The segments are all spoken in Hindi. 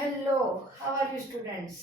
Hello, how are you students.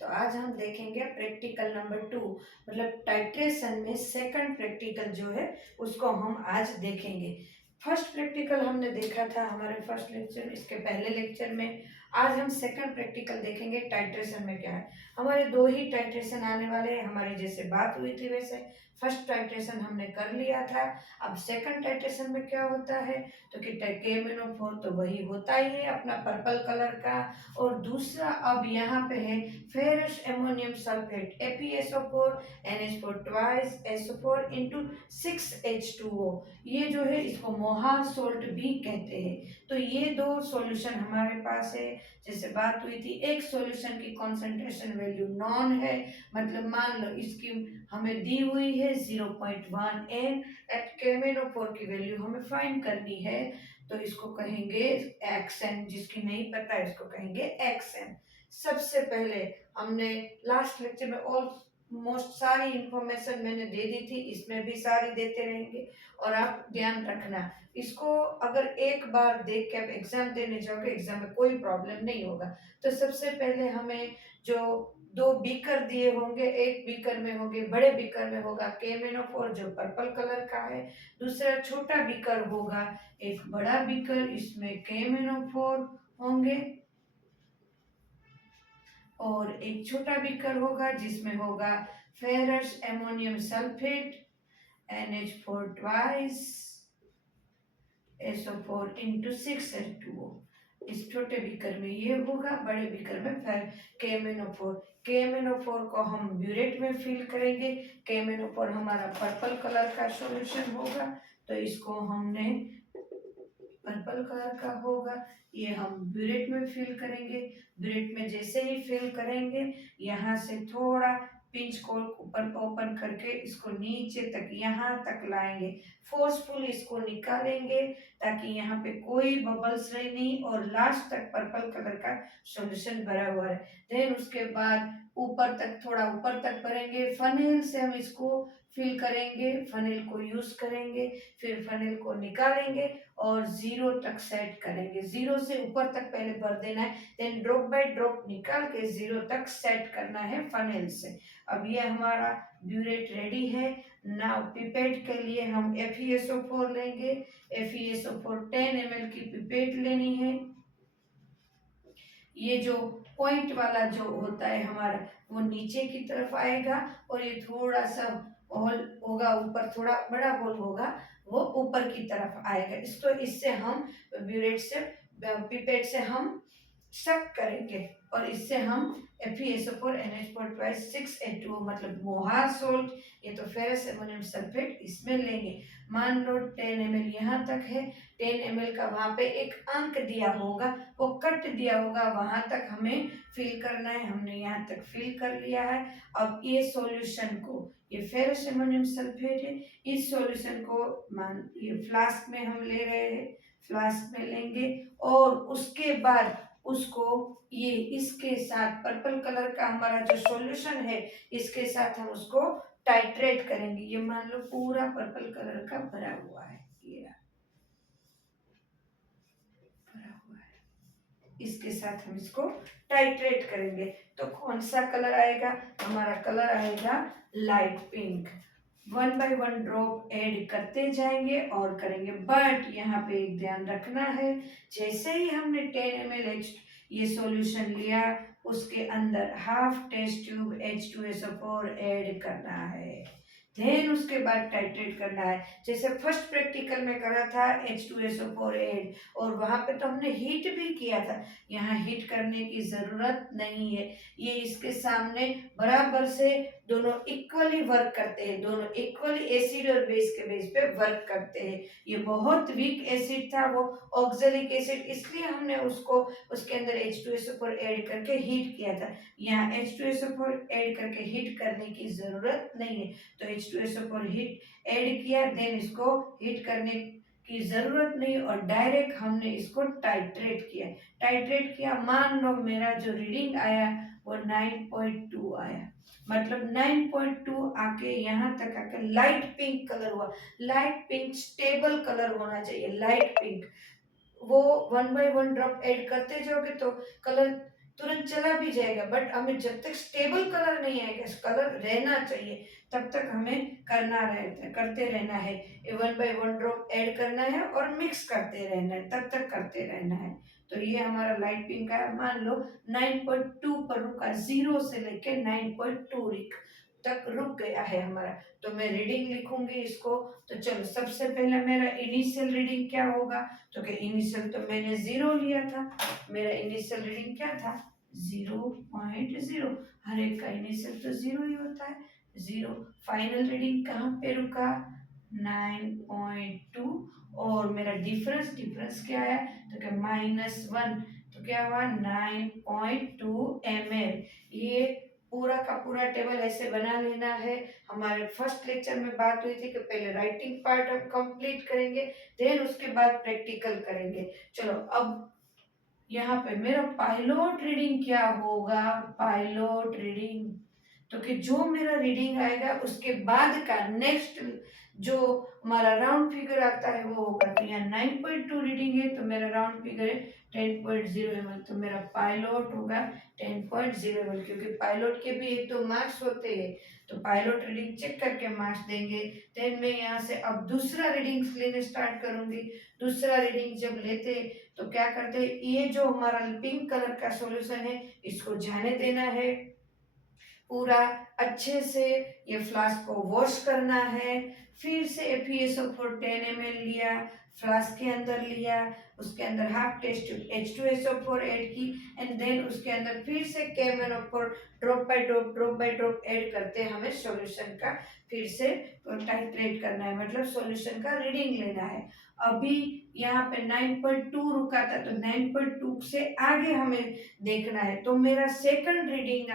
तो आज हम देखेंगे प्रैक्टिकल नंबर 2, मतलब टाइट्रेशन में सेकंड प्रैक्टिकल जो है उसको हम आज देखेंगे। फर्स्ट प्रैक्टिकल हमने देखा था हमारे फर्स्ट लेक्चर, इसके पहले लेक्चर में। आज हम सेकंड प्रैक्टिकल देखेंगे टाइट्रेशन में क्या है। हमारे दो ही टाइट्रेशन आने वाले हैं, हमारी जैसे बात हुई थी वैसे। फर्स्ट टाइट्रेशन हमने कर लिया था। अब सेकंड टाइट्रेशन में क्या होता है, तो कि केमिनोफोर तो वही होता ही है अपना पर्पल कलर का। और दूसरा अब यहाँ पे है ferrous ammonium sulphate FeSO4 NH4 twice SO4 into 6H2O। ये जो है इसको मोहार सोल्ट भी कहते हैं। तो ये दो सॉल्यूशन हमारे पास है। जैसे बात हुई थी, एक सॉल्यूशन की कॉन्सेंट्रेशन वैल्यू नॉन है, मतलब मान लो इसकी हमें दी हुई है 0.1 N। एट केमेनोफोर की वैल्यू हमें फाइंड करनी है, तो इसको कहेंगे एक्सन। जिसकी नहीं पता है इसको कहेंगे एक्सन। सबसे पहले हमने लास्ट लेक्चर में ऑलमोस्ट सारी इंफॉर्मेशन मैंने दे दी थी, इसमें भी सारी देते रहेंगे। और आप ध्यान रखना, इसको अगर एक बार देख के आप एग्जाम देने जाओगे, एग्जाम में कोई प्रॉब्लम नहीं होगा। तो सबसे पहले हमें जो दो बीकर दिए होंगे, एक बीकर में होंगे, बड़े बीकर में होगा केमेनोफोर जो पर्पल कलर का है। दूसरा छोटा बीकर होगा, एक बड़ा बीकर, इसमें केमेनोफोर होंगे। और एक छोटा बीकर होगा जिसमें होगा ferrous ammonium sulphate NH4 twice SO4 into 6H2O। इस छोटे बीकर में ये होगा, बड़े बीकर में फिर केमेनोफोर। केमेनोफोर को हम ब्यूरेट में फिल करेंगे। केमेनोफोर हमारा पर्पल कलर का सॉल्यूशन होगा, तो इसको हमने पर्पल कलर का होगा, ये हम ब्यूरेट में फिल करेंगे। ब्यूरेट में जैसे ही फिल करेंगे, यहाँ से थोड़ा पिंच को ऊपर ओपन करके इसको नीचे तक यहाँ तक लाएंगे। फोर्सफुल इसको निकालेंगे ताकि यहाँ पे कोई बबल्स रहे नहीं, और लास्ट तक पर्पल कलर का सॉल्यूशन भरा हुआ है। देन उसके बाद ऊपर तक, थोड़ा ऊपर तक भरेंगे। फनेल से हम इसको फिल करेंगे, फनेल को यूज करेंगे। फिर फनेल को निकालेंगे और जीरो तक सेट करेंगे। जीरो से ऊपर तक पहले भर देना है, देन ड्रॉप बाय ड्रॉप निकाल के जीरो तक सेट करना है फनेल से। अब ये हमारा ब्यूरेट रेडी है। नाउ पिपेट के लिए हम FeSO4 लेंगे। FeSO4 10 ml की पिपेट लेनी है। ये जो पॉइंट वाला जो होता है हमारा, वो नीचे की तरफ आएगा, और ये थोड़ा सा होल होगा ऊपर, थोड़ा बड़ा होल होगा, वो ऊपर की तरफ आएगा। इसको इससे हम ब्यूरेट से, पिपेट से हम शक करेंगे, और इससे हम FeSO4 NH4 ट्वाइस 6H2O मतलब मोहार सोल्ट, ये तो फेरस एमोनियम सल्फेट इसमें लेंगे। मान लो 10 ml यहाँ तक है। 10 ml का वहाँ पे एक अंक दिया होगा, वो कट दिया होगा, वहां तक हमें फिल करना है। हमने यहाँ तक फिल कर लिया है। अब ये सॉल्यूशन को, ये फेरस एमोनियम सल्फेट है, इस सॉल्यूशन को मान ये फ्लास्क में हम ले रहे हैं, फ्लास्क में लेंगे। और उसके बाद उसको ये इसके साथ पर्पल कलर का हमारा जो सॉल्यूशन है, इसके साथ हम उसको टाइट्रेट करेंगे। ये मान लो पूरा पर्पल कलर का भरा हुआ है, ये भरा हुआ है। इसके साथ हम इसको टाइट्रेट करेंगे। तो कौन सा कलर आएगा, हमारा कलर आएगा light pink. 1 by 1 drop add करते जाएंगे और करेंगे। बट यहाँ पे एक ध्यान रखना है, जैसे ही हमने 10 ml ये सॉल्यूशन लिया, उसके अंदर half test tube H2SO4 add करना है। देन उसके बाद टाइट्रेट करना है, जैसे फर्स्ट प्रैक्टिकल में करा था H2SO4 ऐड, और वहां पे तो हमने हीट भी किया था। यहाँ हीट करने की जरूरत नहीं है, ये इसके सामने बराबर से दोनों इक्वली वर्क करते हैं, दोनों इक्वली एसिड और बेस के बेस पे वर्क करते हैं। ये बहुत वीक एसिड था, वो ऑक्जेलिक एसिड, इसलिए हमने उसको उसके अंदर H2SO4 ऐड करके हीट किया था। यहाँ H2SO4 ऐड करके हीट करने की जरूरत नहीं है। तो H2SO4 हीट ऐड किया, देन इसको हीट करने की जरूरत नहीं, और डायरेक्ट हमने इसको टाइट्रेट किया। टाइट्रेट किया, मान लो मेरा जो रीडिंग आया वो 9.2 आया, मतलब 9.2 आके यहाँ तक आके लाइट पिंक कलर हुआ। लाइट पिंक स्टेबल कलर होना चाहिए, लाइट पिंक। वो 1 बाय 1 ड्रॉप ऐड करते जाओगे तो कलर तुरंत चला भी जाएगा, बट हमें जब तक स्टेबल कलर नहीं आएगा, कलर रहना चाहिए, तब तक हमें करते रहना है। 1 बाय 1 ड्रॉप ऐड करना है और मिक्स करते रहना है, तब तक करते रहना है। तो ये हमारा लाइट पिंक का मान लो 9.2 पर रुका, 0 से लेके 9.2 तक रुक गया है हमारा। तो मैं रीडिंग लिखूंगी इसको। तो चलो, सबसे पहले मेरा इनिशियल रीडिंग क्या होगा, तो कि इनिशियल तो मैंने 0 लिया था, मेरा इनिशियल रीडिंग क्या था 0.0। हर एक का इनिशियल तो 0 ही होता है, 0। फाइनल रीडिंग कहाँ पे रुका 9.2। और मेरा डिफरेंस डिफरेंस क्या है, तो क्या -1, तो क्या हुआ 9.2 ml। ये पूरा का पूरा टेबल ऐसे बना लेना है। हमारे फर्स्ट लेक्चर में बात हुई थी कि पहले राइटिंग पार्ट हम कंप्लीट करेंगे, देन उसके बाद प्रैक्टिकल करेंगे। चलो, अब यहाँ पे मेरा पायलट रीडिंग क्या होगा, पायलट रीडिंग, तो कि जो मेरा रीडिंग आएगा उसके बाद का नेक्स्ट जो हमारा राउंड फिगर आता है वो होगा। तो यहाँ 9.2 रीडिंग है, तो मेरा राउंड फिगर है 10.0 ml, तो मेरा पायलट होगा 10.0 ml, क्योंकि पायलट के भी एक दो मार्क्स होते हैं, तो पायलट रीडिंग चेक करके मार्क्स देंगे। देन मैं यहाँ से अब दूसरा रीडिंग्स लेने स्टार्ट करूंगी। दूसरा रीडिंग जब लेते तो क्या करते हैं, ये जो हमारा पिंक कलर का सॉल्यूशन है इसको जाने देना है पूरा अच्छे से। ये फ्लास्क को वॉश करना है, फिर से FeSO4 10 ml लिया, फ्लास्क के अंदर लिया, उसके अंदर half test tube H2SO4 add की, एंड देन उसके अंदर फिर से KMnO4 drop by drop add करते हमें सॉल्यूशन का फिर से टाइट्रेट करना है, मतलब सॉल्यूशन का रीडिंग लेना है। अभी यहाँ पे 9.2 रुका था, तो 9.2 से आगे हमें देखना है। तो मेरा सेकंड रीडिंग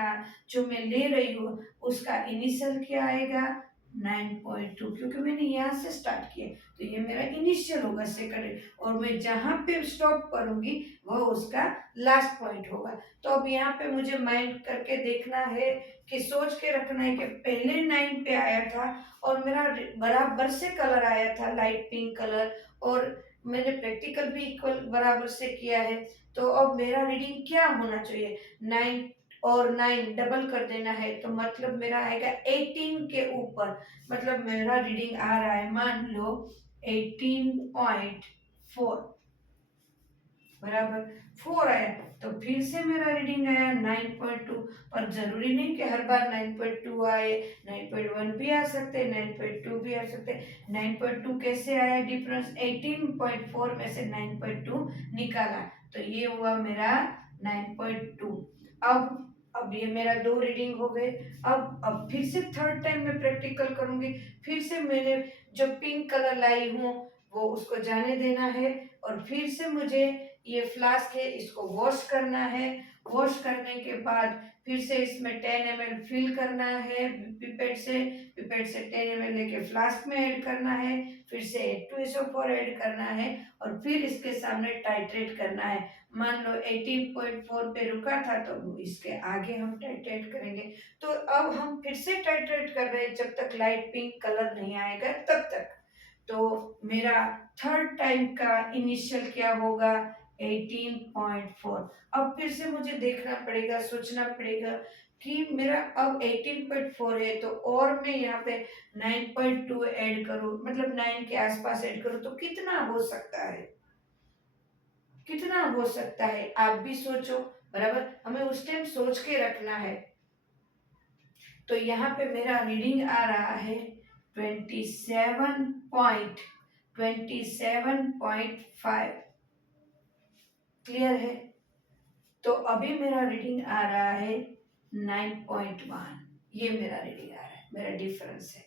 जो मैं ले रही हूँ उसका इनिशियल क्या आएगा 9.2, क्योंकि मैंने यहाँ से स्टार्ट किया, तो ये मेरा इनिशियल होगा सेकंड, और मैं जहाँ पे स्टॉप करूंगी वह उसका लास्ट पॉइंट होगा। तो अब यहाँ पे मुझे माइंड करके देखना है कि सोच के रखना है कि पहले 9 पे आया था और मेरा बराबर से कलर आया था लाइट पिंक कलर, और मैंने प्रैक्टिकल भी इक्वल बराबर से किया है। तो अब मेरा रीडिंग क्या होना चाहिए 9 और 9 डबल कर देना है, तो मतलब मेरा आएगा 18 के ऊपर, मतलब मेरा रीडिंग आ रहा है मान लो 18.4 बराबर 4 आया। तो फिर से मेरा रीडिंग आया 9.2, पर जरूरी नहीं कि हर बार 9.2 आए, 9.1 भी आ सकते, 9.2 भी आ सकते। 9.2 कैसे आया डिफरेंस, 18.4 में से 9.2 निकाला, तो ये हुआ मेरा 9.2। अब ये मेरा दो रीडिंग हो गए। अब फिर से थर्ड टाइम मैं प्रैक्टिकल करूंगी। फिर से मैंने जो पिंक कलर लाई हूँ वो उसको जाने देना है, और फिर से मुझे ये फ्लास्क है इसको वॉश करना है। वॉश करने के बाद फिर से इसमें 10 ml फिल करना है पिपेट से 10 ml लेके फ्लास्क में ऐड करना है, फिर से H2SO4 ऐड करना है, और फिर इसके सामने टाइट्रेट करना है। मान लो 18.4 पे रुका था, तो इसके आगे हम टाइट्रेट करेंगे। तो अब हम फिर से टाइट्रेट कर रहे हैं जब तक लाइट पिंक कलर नहीं आएगा तब तक। तो मेरा थर्ड टाइम का इनिशियल क्या होगा 18.4। अब फिर से मुझे देखना पड़ेगा, सोचना पड़ेगा कि मेरा अब 18.4 है, तो और मैं यहाँ पे 9.2 ऐड करूँ, मतलब 9 के आसपास ऐड करूँ, तो कितना हो सकता है, कितना हो सकता है आप भी सोचो। बराबर, हमें उस टाइम सोच के रखना है। तो यहाँ पे मेरा रीडिंग आ रहा है 27.5। क्लियर है। तो अभी मेरा रीडिंग आ रहा है 9.1, ये मेरा रीडिंग आ रहा है, मेरा डिफरेंस है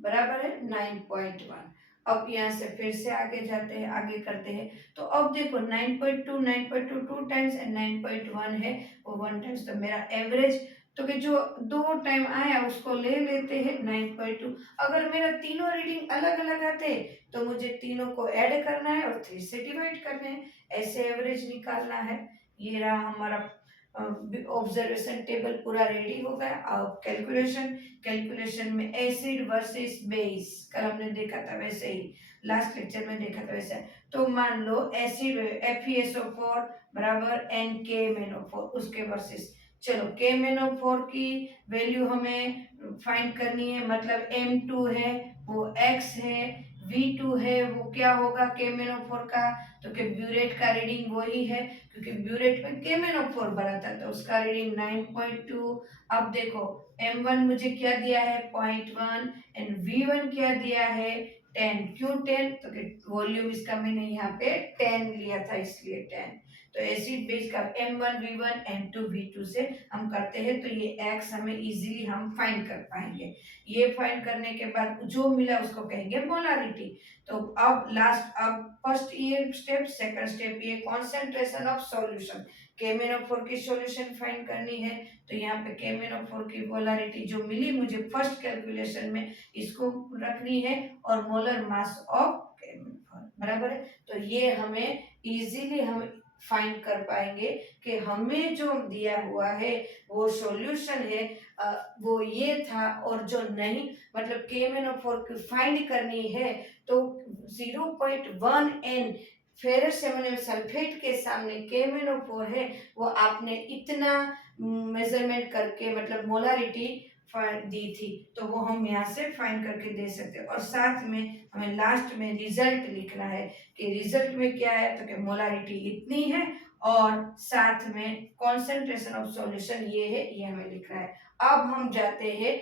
बराबर है 9.1। अब यहाँ से फिर से आगे जाते हैं, आगे करते हैं। तो अब देखो 9.2 9.2 टू टाइम्स एंड 9.1 है वो 1 टाइम्स, तो मेरा एवरेज तो कि जो दो टाइम आया उसको ले लेते हैं 9.2। अगर मेरा तीनों रीडिंग अलग अलग आते तो मुझे तीनों को ऐड करना है और 3 से डिवाइड करने हैं, ऐसे एवरेज निकालना है। ये रहा हमारा ऑब्जर्वेशन टेबल पूरा रेडी हो गया। अब कैलकुलेशन में एसिड वर्सेस बेस, कल हमने देखा था वैसे ही लास्ट लेक्चर में देखा था वैसे। तो मान लो एसिड FeSO4 बराबर NK-MnO4 उसके वर्सेस। चलो KMnO4 की वैल्यू हमें फाइंड करनी है, मतलब M2 है वो X है, V2 है वो क्या होगा KMnO4 का, तो कि ब्यूरेट का रीडिंग वही है क्योंकि ब्यूरेट में KMnO4 बना था तो उसका रीडिंग 9.2। अब देखो M1 मुझे क्या दिया है 0.1 एंड V1 क्या दिया है 10। क्यों 10, तो वॉल्यूम इसका मैंने यहाँ पे 10 लिया था इसलिए 10। तो एसिड बेस का M1 V1 M2 V2 से हम करते हैं तो ये X हमें इजीली हम फाइंड कर पाएंगे। ये फाइंड करने के बाद जो मिला उसको कहेंगे मोलारिटी। तो अब लास्ट, अब फर्स्ट ये स्टेप, सेकंड स्टेप ये कॉन्सेंट्रेशन ऑफ सॉल्यूशन। KMnO4 की सॉल्यूशन फाइंड करनी है तो यहाँ पे KMnO4 की मोलारिटी जो मिली मुझे फर्स्ट कैलकुलेशन में इसको रखनी है और मोलर मास ऑफ KMnO4 बराबर है। तो ये हमें इजीली हम फाइंड कर पाएंगे कि हमें जो दिया हुआ है वो सॉल्यूशन है वो ये था, और जो नहीं मतलब KMnO4 की फाइंड करनी है तो 0.1 N फेरस एमोनियम सल्फेट के सामने KMnO4 है वो आपने इतना मेजरमेंट करके मतलब मोलारिटी दी थी तो वो हम यहाँ से फाइंड करके दे सकते हैं। और साथ में हमें लास्ट में रिजल्ट लिखना है कि रिजल्ट में क्या है, तो कि मोलारिटी इतनी है और साथ में कॉन्सेंट्रेशन ऑफ सॉल्यूशन ये है, ये हमें लिखना है। अब हम जाते हैं,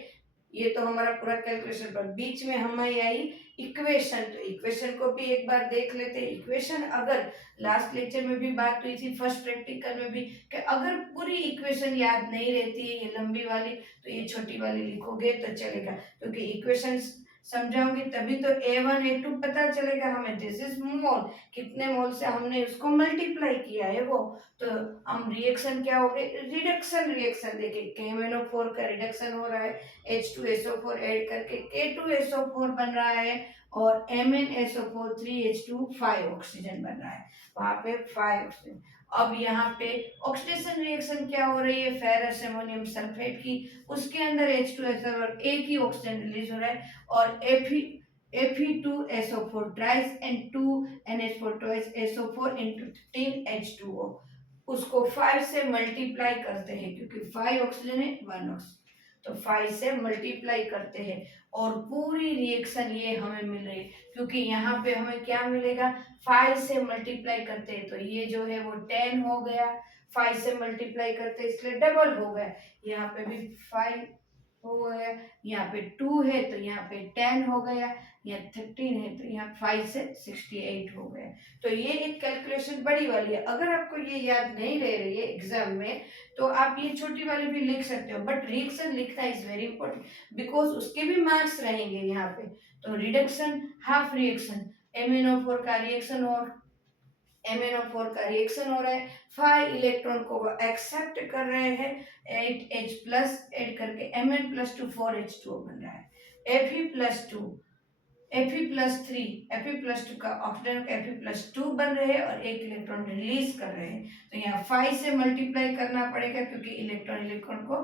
ये तो हमारा पूरा कैलकुलेशन, पर बीच में हमें आई इक्वेशन, तो इक्वेशन को भी एक बार देख लेते हैं। इक्वेशन अगर लास्ट लेक्चर में भी बात हुई थी फर्स्ट प्रैक्टिकल में भी कि अगर पूरी इक्वेशन याद नहीं रहती है ये लंबी वाली तो ये छोटी वाली लिखोगे तो चलेगा, क्योंकि इक्वेशन समझाऊंगी तभी तो A1 A2 पता चलेगा हमें। दिस इज मोल, कितने मोल से हमने उसको मल्टीप्लाई किया है वो। तो हम रिएक्शन क्या हो गए, रिडक्शन रिएक्शन देखें, KMnO4 का रिडक्शन हो रहा है, H2SO4 ऐड करके K2SO4 बन रहा है और MnSO4 3H2 5 ऑक्सीजन बन रहा है, वहां पे 5 ऑक्सीजन। अब यहाँ पे ऑक्सीडेशन रिएक्शन क्या हो रही है फेरस एमोनियम सल्फेट की, उसके अंदर H2SO4 एक ही ऑक्सीजन रिलीज हो रहा है और Fe2SO4 ट्राइस and 2NH4 twice SO4 into 13H2O, उसको 5 से मल्टीप्लाई करते हैं क्योंकि 5 ऑक्सीजन है 1 ऑक्सीजन, तो 5 से मल्टीप्लाई करते हैं और पूरी रिएक्शन ये हमें मिल रही है क्योंकि यहाँ पे हमें क्या मिलेगा 5 से मल्टीप्लाई करते हैं तो ये जो है वो 10 हो गया, 5 से मल्टीप्लाई करते इसलिए डबल हो गया, यहाँ पे भी 5 हो गया, यहाँ पे 2 है तो यहाँ पे 10 हो गया, यहाँ 13 है तो यहाँ 5 से 68 हो गया। तो ये एक कैलकुलेशन बड़ी वाली है, अगर आपको ये याद नहीं रह रही है एग्जाम में तो आप ये छोटी वाली भी लिख सकते हो, बट रिएक्शन लिखना इज वेरी इंपॉर्टेंट बिकॉज उसके भी मार्क्स रहेंगे यहाँ पे। तो रिडक्शन हाफ रिएक्शन, MnO4 का रिएक्शन और MnO4 का रिएक्शन हो रहा है, 5 इलेक्ट्रॉन को वो एक्सेप्ट कर रहे हैं, 8H प्लस ऐड करके Mn+2 4H2O बन रहा है, Fe+2 Fe+3 Fe+2 का ऑक्सीजन Fe+2 बन रहे हैं और एक इलेक्ट्रॉन रिलीज कर रहे हैं, तो यहाँ 5 से मल्टीप्लाई करना पड़ेगा क्योंकि इलेक्ट्रॉन इलेक्ट्रॉन को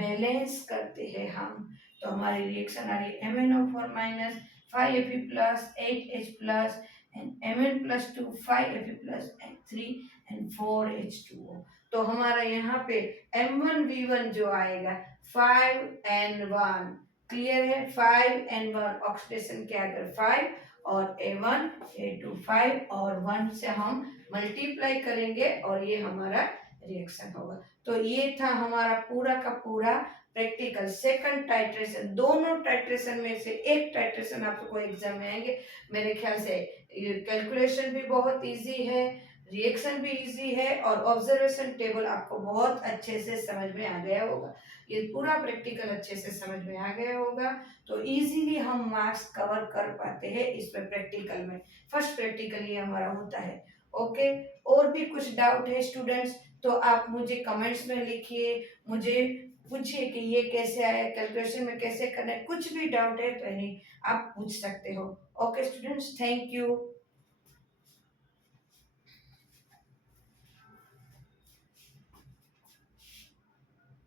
बैलेंस करते हैं हम। तो हमारी रिएक्शन आ रही है MnO4 minus 5Fe plus 8H plus and Mn+2 5Fe plus and 3 and 4H2O। तो हमारा यहाँ पे M1V1 जो आएगा 5N1, क्लियर है, 5N1 ऑक्सीडेशन क्या अगर 5 और A1 A2 5 और 1 से हम मल्टीप्लाई करेंगे और ये हमारा रिएक्शन होगा। तो ये था हमारा पूरा का पूरा प्रैक्टिकल सेकंड टाइट्रेशन। दोनों टाइट्रेशन में से एक टाइट्रेशन आपको एग्जाम में आएंगे, मेरे ख्याल से कैलकुलेशन भी बहुत इजी है, रिएक्शन भी इजी है और ऑब्जर्वेशन टेबल आपको बहुत अच्छे से समझ में आ गया होगा। ये पूरा प्रैक्टिकल अच्छे से समझ में आ गया होगा तो इजीली हम मार्क्स कवर कर पाते हैं इसमें प्रैक्टिकल में। फर्स्ट प्रैक्टिकल ये हमारा होता है। ओके, और भी कुछ डाउट है स्टूडेंट्स तो आप मुझे कमेंट्स में लिखिए, मुझे पूछिए कि ये कैसे आया, कैलकुलेशन में कैसे करना है, कुछ भी डाउट है तो नहीं आप पूछ सकते हो। Okay students, thank you.